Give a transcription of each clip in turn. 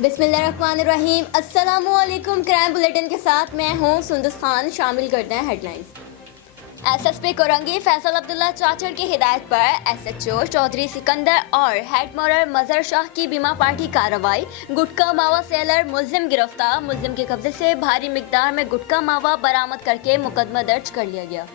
बिस्मिल्लाहिर्रहमानिर्रहीम। अस्सलामुअलैकुम। Crime bulletin के साथ मैं हूँ सुंदस खान। शामिल करते हैं हेडलाइंस। एसएसपी कोरंगी फैसल अब्दुल्ला चाचड़ की हिदायत पर एसएचओ चौधरी सिकंदर और हेड मोरर मजहर शाह की बीमा पार्टी कार्रवाई। गुटखा मावा सेलर मुलजिम गिरफ्तार। मुलजिम के कब्जे से भारी मिकदार में गुटखा मावा बरामद करके मुकदमा दर्ज कर लिया गया।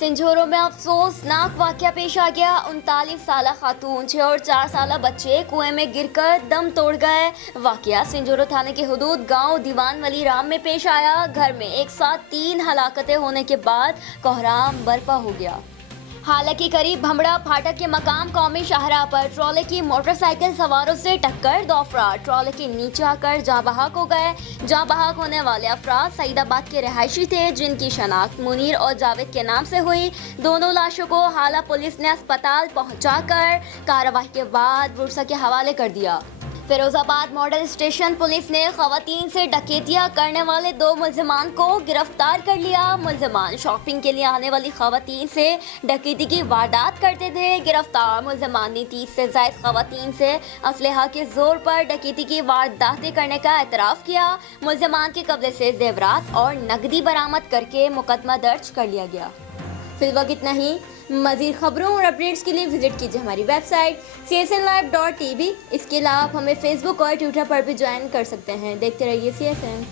सिंझोरो में अफसोसनाक वाकया पेश आ गया। 39 साला खातून 6 और 4 साला बच्चे कुएं में गिरकर दम तोड़ गए। वाकया सिंझोरो थाने के हुदूद गांव दीवान वली राम में पेश आया। घर में एक साथ 3 हलाकतें होने के बाद कोहराम बर्पा हो गया। हालांकि करीब भमड़ा फाटक के मकाम कौमी शाहराह पर ट्रॉले की मोटरसाइकिल सवारों से टक्कर। 2 अफराद ट्रॉले के नीचे आकर जाँ बहक हो गए। जाँ बहक होने वाले अफराद सईदाबाद के रहायशी थे, जिनकी शनाख्त मुनीर और जावेद के नाम से हुई। दोनों लाशों को हाला पुलिस ने अस्पताल पहुंचाकर कार्रवाई के बाद बुरसा के हवाले कर दिया। फिरोजाबाद मॉडल स्टेशन पुलिस ने खवातीन से डकैतियां करने वाले 2 मुलजिमान को गिरफ्तार कर लिया। मुलजिमान शॉपिंग के लिए आने वाली खवातीन से डकैती की वारदात करते थे। गिरफ्तार मुलजिमान ने 30 से ज्यादा खवातीन से असलहा के जोर पर डकैती की वारदातें करने का एतराफ़ किया। मुलजिमान के कब्जे से जेवरात और नकदी बरामद करके मुकदमा दर्ज कर लिया गया। फिलहाल इतना ही। मज़ीद खबरों और अपडेट्स के लिए विजिट कीजिए हमारी वेबसाइट csnlive.tv। इसके अलावा आप हमें फेसबुक और ट्विटर पर भी ज्वाइन कर सकते हैं। देखते रहिए CSN।